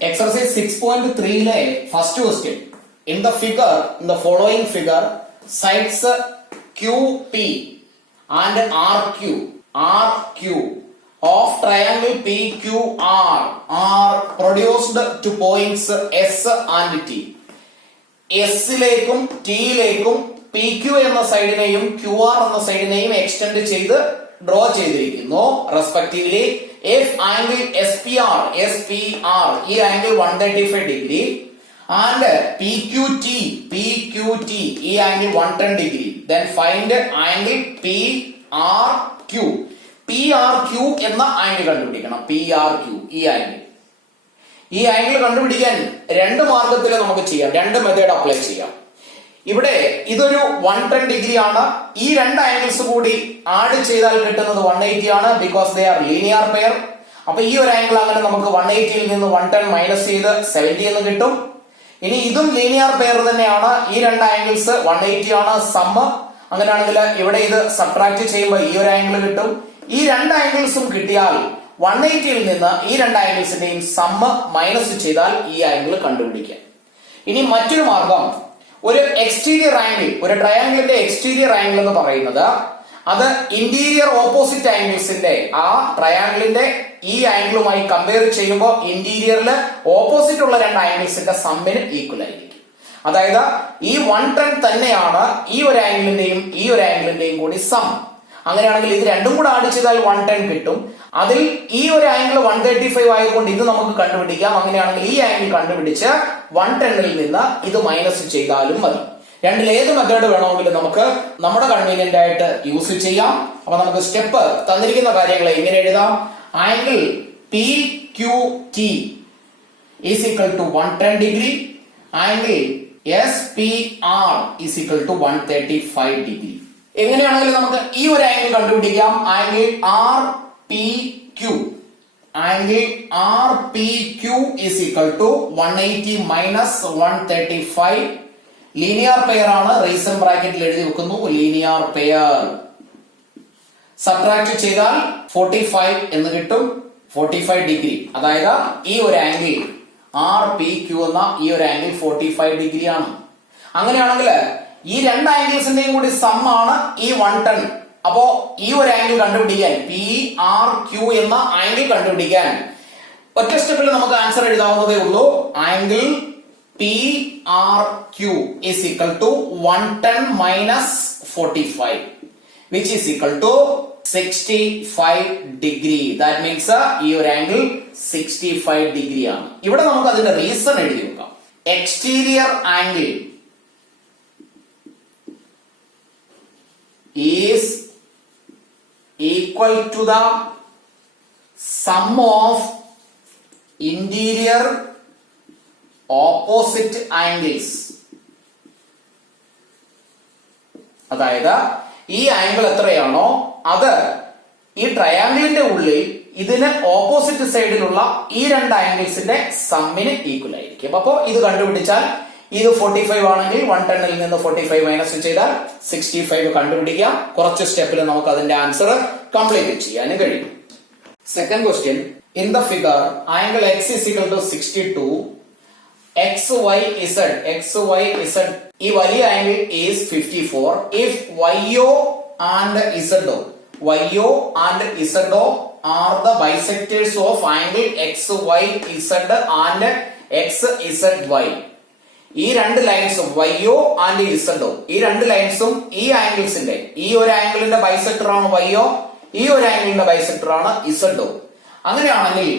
Exercise 6.3 first question. In the following figure, sides QP and RQ of triangle PQR are produced to points S and T. S ലേക്കും ടിയിലേക്കും P Q എന്ന സൈഡിനെയും Q R എന്ന സൈഡിനെയും extend ചെയ്ത് draw ചെയ്തിരിക്കുന്നു. Respectively if angle S P R ഈ angle 135 degree and P Q T ഈ angle 110 degree, then find angle P R Q എന്ന angle കണ്ടുപിടിക്കണം. പി ആർ ക്യു ഈ ആംഗിൾ കണ്ടുപിടിക്കാൻ രണ്ട് മാർഗത്തിൽ നമുക്ക് ചെയ്യാം, രണ്ട് മെത്തേഡ് അപ്ലൈ ചെയ്യാം. ഇവിടെ ഇതൊരു 110 ഡിഗ്രി ആണ്. ഈ രണ്ട് ആംഗിൾസ് കൂടി ആഡ് ചെയ്താൽ കിട്ടുന്നത് 180 ആണ്, because they R linear pair. അപ്പൊ ഈ ഒരു ആംഗിൾ അങ്ങനെ നമുക്ക് 180ൽ നിന്ന് 110 മൈനസ് ചെയ്ത് 70 എന്ന് കിട്ടും. ഇനി ഇതും ലീനിയർ പെയർ തന്നെയാണ്. ഈ രണ്ട് ആംഗിൾസ് 180 ആണ് സമ്മ്. അങ്ങനെയാണെങ്കിൽ ഇവിടെ ഇത് സബ്ട്രാക്ട് ചെയ്യുമ്പോൾ ഈ ഒരു ആംഗിൾ കിട്ടും. ഈ രണ്ട് ആംഗിൾസും കിട്ടിയാൽ 180ൽ നിന്ന് ഈ രണ്ട് ആംഗിൾസിന്റെയും സമ്മ് മൈനസ് ചെയ്താൽ ഈ ആംഗിൾ കണ്ടുപിടിക്കാം. ഇനി മറ്റൊരു മാർഗം, ഒരു എക്സ്റ്റീരിയർ ആംഗിൾ, ഒരു ട്രയാംഗിളിന്റെ എക്സ്റ്റീരിയർ ആംഗിൾ എന്ന് പറയുന്നത് അത് ഇന്റീരിയർ ഓപ്പോസിറ്റ് ആംഗിൾസിന്റെ ആ ട്രയാംഗിളിന്റെ ഈ ആംഗിളുമായി കമ്പയർ ചെയ്യുമ്പോൾ ഇന്റീരിയറിൽ ഓപ്പോസിറ്റ് ഉള്ള രണ്ട് ആംഗിൾസിന്റെ സമ്മിന് ഈക്വൽ ആയിരിക്കും. അതായത് ഈ 110 തന്നെയാണ് ഈ ഒരു ആംഗിളിന്റെയും ഈ ഒരു ആംഗിളിന്റെയും കൂടി സം. അങ്ങനെയാണെങ്കിൽ ഇത് രണ്ടും കൂടെ ആഡ് ചെയ്താൽ 110 കിട്ടും. അതിൽ ഈ ഒരു ആംഗിൾ 135 ആയതുകൊണ്ട് ഇത് നമുക്ക് കണ്ടുപിടിക്കാം. അങ്ങനെയാണെങ്കിൽ ഈ ആംഗിൾ കണ്ടുപിടിച്ച് 110ൽ നിന്ന് ഇത് മൈനസ് ചെയ്താലും മതി. രണ്ടിൽ ഏത് മെത്തേഡ് വേണമെങ്കിലും നമുക്ക് നമ്മുടെ കൺവീനിയന്റ് ആയിട്ട് യൂസ് ചെയ്യാം. അപ്പൊ നമുക്ക് സ്റ്റെപ്പ് തന്നിരിക്കുന്ന കാര്യങ്ങളെ ഇങ്ങനെ എഴുതാം. Angle P Q T is equal to 110 degree, angle S P R is equal to 135 degree. എങ്ങനെയാണെങ്കിലും നമുക്ക് ഈ ഒരു ആംഗിൾ കണ്ടുപിടിക്കാം. Angle R P Q is equal to 180 minus 135. Linear pair ആണ്, റീസൺ ബ്രാക്കറ്റിൽ എഴുതി വെക്കുന്നു ലീനിയർ പെയർ. സബ്ട്രാക്ട് ചെയ്താൽ 45 എന്ന് കിട്ടും. 45 ഡിഗ്രി, അതായത് ഈ ഒരു ആംഗിൾ ആർ പി ക്യു എന്ന ഈ ഒരു ആംഗിൾ 45 ഡിഗ്രി ആണ്. അങ്ങനെയാണെങ്കിൽ ഈ രണ്ട് ആംഗിൾസിന്റെയും കൂടി സം ആണ് ഈ 110. അപ്പോ ഈ ഒരു ആംഗിൾ കണ്ടുപിടിക്കാൻ, പി ആർ ക്യു എന്ന ആംഗിൾ കണ്ടുപിടിക്കാൻ ഒറ്റ സ്റ്റെപ്പിൽ നമുക്ക് ആൻസർ എഴുതാവുന്നതേ ഉള്ളൂ. Angle P R Q is equal to 110 minus 45 which is equal to 65 degree. That means ഈ ഒരു ആംഗിൾ 65 ഡിഗ്രി ആണ്. ഇവിടെ നമുക്ക് അതിന്റെ റീസൺ എഴുതി വെക്കാം. Exterior angle is equal to the sum of interior opposite angles. അതായത് ഈ ആംഗിൾ എത്രയാണോ അത് ഈ ട്രയാംഗിളിന്റെ ഉള്ളിൽ ഇതിന് ഓപ്പോസിറ്റ് സൈഡിലുള്ള ഈ രണ്ട് ആംഗിൾസിന്റെ സമ്മിന് ഈക്വൽ ആയിരിക്കും. അപ്പോ ഇത് കണ്ടുപിടിച്ചാൽ ഇത് 45 ആണെങ്കിൽ 110ൽ നിന്ന് 45 മൈനസ് ചെയ്താൽ 65 കണ്ടുപിടിക്കാം. കുറച്ച് സ്റ്റെപ്പിൽ നമുക്ക് അതിന്റെ ആൻസർ കംപ്ലീറ്റ് ചെയ്യാൻ കഴിയും. Second question, in the figure angle X is equal to 62, X Y Z ഈ വലിയ angle is 54. If YO and ZO are the bisectors of angle X Y Z and X Z Y, ഈ രണ്ട് ലൈൻസും വൈഒ and ഇസഡോ ഈ രണ്ട് ലൈൻസും ഈ ആംഗിൾസിന്റെ ഈ ഒരു ആംഗിളിന്റെ bisector ആണ് വൈഒ, ഈ ഒരു ആംഗിളിന്റെ ബൈസെക്ടർ ആണ് ഇസഡോ. അങ്ങനെയാണെങ്കിൽ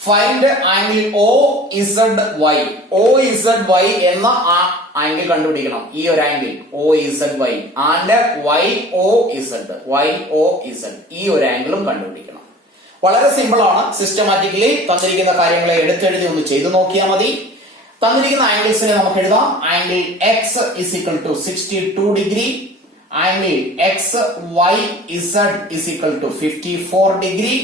find angle O Z Y എന്ന ആംഗിൾ കണ്ടുപിടിക്കണം. ഈ ഒരു angle O Z Y and Y O Z ഈ ഒരു ആംഗിളും കണ്ടുപിടിക്കണം. വളരെ സിമ്പിൾ ആണ്. സിസ്റ്റമാറ്റിക്കലി തന്നിരിക്കുന്ന കാര്യങ്ങളെ എടുത്തെഴുതി ഒന്ന് ചെയ്തു നോക്കിയാൽ മതി. തന്നിരിക്കുന്ന ആംഗിൾസിനെ നമുക്ക് എഴുതാം. Angle X is equal to 62 degree, angle X Y Z is equal to 54 degree.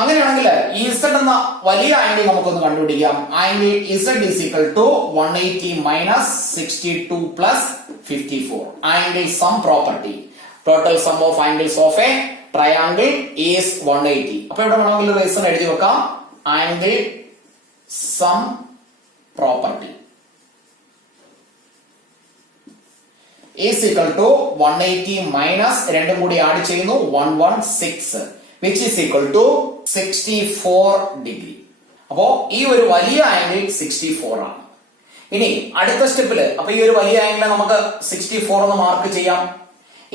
അങ്ങനെയാണെങ്കിൽ ഈ ഇസഡ് എന്ന വലിയ ആംഗിൾ നമുക്കൊന്ന് കണ്ടുപിടിക്കാം. Angle Z is equal to 180 minus 62 plus 54. Angle sum property, total sum of angles of a triangle is 180. അപ്പൊ ഇവിടെ വേണമെങ്കിൽ reason എഴുതി വെക്കാം. Angle sum property is equal to 180 minus രണ്ടും കൂടി ആഡ് ചെയ്യുന്നു 116 which is equal to 64 degree. അപ്പോ ഈ ഒരു വലിയ ആംഗിൾ 64 ആണ്. ഇനി അടുത്ത സ്റ്റെപ്പില് അപ്പൊ ഈ ഒരു വലിയ ആംഗിളെ നമുക്ക് 64 എന്ന് മാർക്ക് ചെയ്യാം.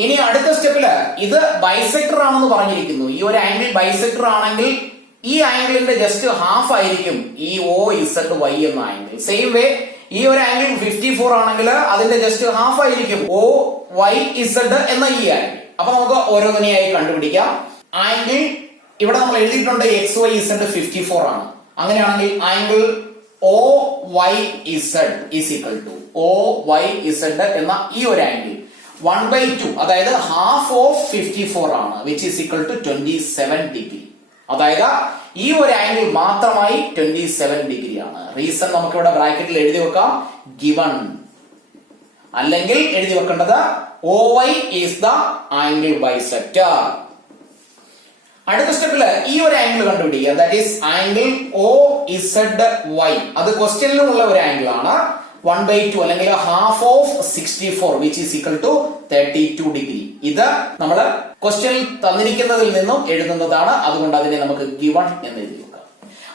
ഇനി അടുത്ത സ്റ്റെപ്പില് ഇത് ബൈസെക്ടർ ആണെന്ന് പറഞ്ഞിരിക്കുന്നു. ഈ ഒരു ആംഗിൾ ബൈസെക്ടർ ആണെങ്കിൽ ഈ ആംഗിളിന്റെ ജസ്റ്റ് ഹാഫ് ആയിരിക്കും ഈ OZY എന്ന ആംഗിൾ. സെയിം വേ ഈ ഒരു ആംഗിൾ 54 ആണെങ്കിൽ അതിന്റെ ജസ്റ്റ് ഹാഫ് ആയിരിക്കും OYZ എന്ന ഈ ആംഗിൾ. അപ്പൊ നമുക്ക് ഓരോന്നിനെയായി കണ്ടുപിടിക്കാം. ആംഗിൾ ഇവിടെ നമ്മൾ എഴുതിയിട്ടുണ്ട് XYZ 54 ആണ്. അങ്ങനെയാണെങ്കിൽ angle OYZ is equal to OYZ എന്ന ഈ ഒരു ആംഗിൾ 1/2 അതായത് ഹാഫ് ഓഫ് 54 ആണ്, which is equal to 27 degree. അതായത് ഈ ഒരു ആംഗിൾ മാത്രമായി 27 ഡിഗ്രി ആണ്. റീസൺ നമുക്ക് ഇവിടെ ബ്രാക്കറ്റിൽ എഴുതി വെക്കാം, ഗിവൺ. അല്ലെങ്കിൽ എഴുതി വെക്കേണ്ടത് OY is the angle bisector. അടുത്ത സ്റ്റെപ്പില് ഈ ഒരു ആംഗിൾ കണ്ടുപിടിക്കുക, ദാറ്റ് ഈസ് ആംഗിൾ OZY. അത് ക്വസ്റ്റ്യനിലുമുള്ള ഒരു ആംഗിൾ ആണ്. 1/2 അല്ലെങ്കിൽ half of 64 which is equal to 32 degree. ഇത് നമ്മൾ ക്വസ്റ്റ്യനിൽ തന്നിരിക്കുന്നതിൽ നിന്നും എഴുതുന്നതാണ്. അതുകൊണ്ട് അതിനെ നമുക്ക് ഗിവൺ എന്ന് എഴുതി വെക്കാം.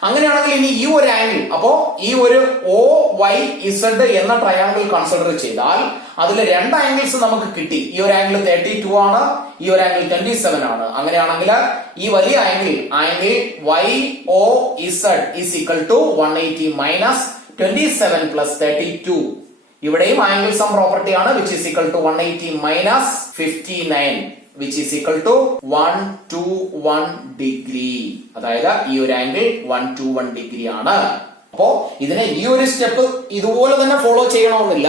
അങ്ങനെയാണെങ്കിൽ ഇനി ഈ ഒരു ആംഗിൾ, അപ്പോ ഈ ഒരു OYZ എന്ന ട്രയാംഗിൾ കൺസിഡർ ചെയ്താൽ അതിൽ രണ്ട് ആംഗിൾസ് നമുക്ക് കിട്ടി. ഈ ഒരു ആംഗിൾ 32 ആണ്, ഈ ഒരു ആംഗിൾ 27 ആണ്. അങ്ങനെയാണെങ്കിൽ ഈ വലിയ angle YOZ is equal to 180 minus 27 plus 32. ഇവിടെയും ആംഗിൾ സം പ്രോപ്പർട്ടി ആണ്, which is equal to 180 minus 59 which is equal to 121 degree. അതായത് ഈ ഒരു ആംഗിൾ 121 ഡിഗ്രി ആണ്. അപ്പോ ഇതിനെ ഈ ഒരു സ്റ്റെപ്പ് ഇതുപോലെ തന്നെ ഫോളോ ചെയ്യണമെന്നില്ല,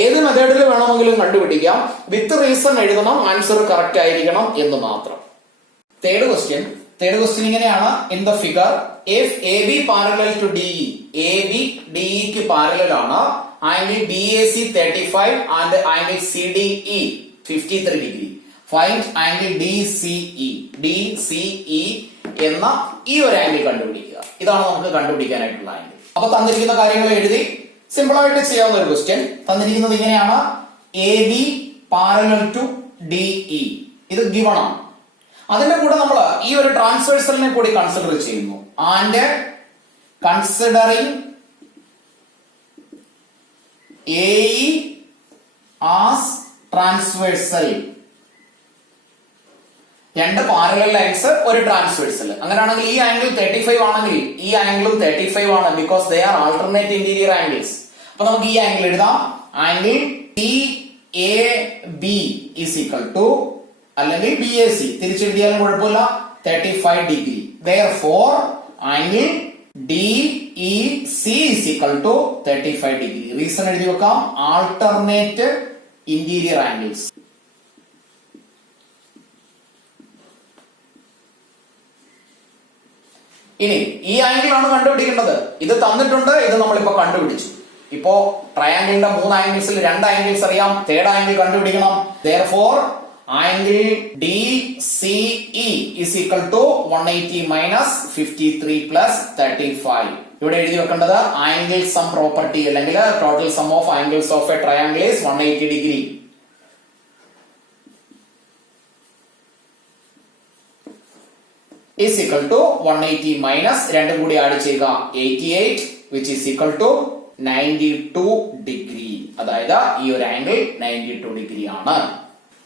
ഏത് മെത്തേഡിൽ വേണമെങ്കിലും കണ്ടുപിടിക്കാം. വിത്ത് റീസൺ എഴുതണം, ആൻസർ കറക്റ്റ് ആയിരിക്കണം എന്ന് മാത്രം. തേർഡ് ക്വസ്റ്റ്യൻ ഇങ്ങനെയാണ്. In the figure if AB parallel to DE, AB DE ക്ക് പാരലൽ ആണ്, angle BAC 35 and angle CDE 53 degree. Find angle DCE എന്ന ഈ ഒരു ആംഗിൾ കണ്ടുപിടിക്കുക. ഇതാണ് നമുക്ക് കണ്ടുപിടിക്കാനായിട്ടുള്ള ആംഗിൾ. അപ്പൊ തന്നിരിക്കുന്ന കാര്യങ്ങൾ എഴുതി സിമ്പിൾ ആയിട്ട് ചെയ്യാവുന്ന ഒരു ക്വസ്റ്റ്യൻ. തന്നിരിക്കുന്നത് ഇങ്ങനെയാണ്, AB പാരലൽ ടു DE. ഇത് ഗിവൺ ആണ്. അതിന്റെ കൂടെ നമ്മൾ ഈ ഒരു ട്രാൻസ്വേഴ്സലിനെ കൂടി കൺസിഡർ ചെയ്യുന്നു. And considering AE as transversal. രണ്ട് പാരലൽ ലൈൻസ്, ഒരു ട്രാൻസ്വേഴ്സൽ. അങ്ങനെയാണെങ്കിൽ ഈ ആംഗിൾ 35 ആണെങ്കിൽ ഈ ആംഗിളും 35 ആണ്, because they are alternate interior angles. അപ്പൊ നമുക്ക് ഈ ആംഗിൾ എഴുതാം, angle TAB is equal to, അല്ലെങ്കിൽ BAC തിരിച്ചെഴുതിയാലും കുഴപ്പമില്ല, 35 degree. Therefore angle DEC is equal to 35 degree. Reason എഴുതി വെക്കാം, ആൾട്ടർനേറ്റ് ഇന്റീരിയർ ആംഗിൾസ്. ഇനി ഈ ആംഗിൾ ആണ് കണ്ടുപിടിക്കേണ്ടത്. ഇത് തന്നിട്ടുണ്ട്, ഇത് നമ്മളിപ്പോ കണ്ടുപിടിച്ചു. ഇപ്പോ ട്രയാംഗിളിന്റെ 3 ആംഗിൾസിൽ 2 ആംഗിൾസ് അറിയാം, തേർഡ് ആംഗിൾ കണ്ടുപിടിക്കണം. Therefore angle DCE is equal to 180 minus 53 plus 35. ഇവിടെ എഴുതി വെക്കേണ്ടത് ആംഗിൾ സം പ്രോപ്പർട്ടി അല്ലെങ്കിൽ total sum of angles of a triangle is 180 degree. is equal to 180 minus രണ്ടും കൂടി ആഡ് ചെയ്യുക 88 which is equal to 92 degree. അതായത് ഈ ഒരു ആംഗിൾ 92 ഡിഗ്രി ആണ്.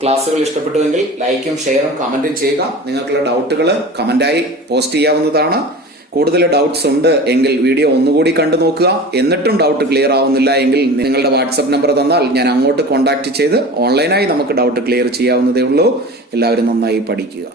ക്ലാസ്സുകൾ ഇഷ്ടപ്പെട്ടുവെങ്കിൽ ലൈക്കും ഷെയറും കമന്റും ചെയ്യുക. നിങ്ങൾക്കുള്ള ഡൗട്ടുകൾ കമന്റായി പോസ്റ്റ് ചെയ്യാവുന്നതാണ്. കൂടുതൽ ഡൗട്ട്സ് ഉണ്ട് എങ്കിൽ വീഡിയോ ഒന്നുകൂടി കണ്ടു നോക്കുക. എന്നിട്ടും ഡൗട്ട് ക്ലിയർ ആവുന്നില്ല എങ്കിൽ നിങ്ങളുടെ വാട്സ്ആപ്പ് നമ്പർ തന്നാൽ ഞാൻ അങ്ങോട്ട് കോൺടാക്ട് ചെയ്ത് ഓൺലൈനായി നമുക്ക് ഡൗട്ട് ക്ലിയർ ചെയ്യാവുന്നതേ ഉള്ളൂ. എല്ലാവരും നന്നായി പഠിക്കുക.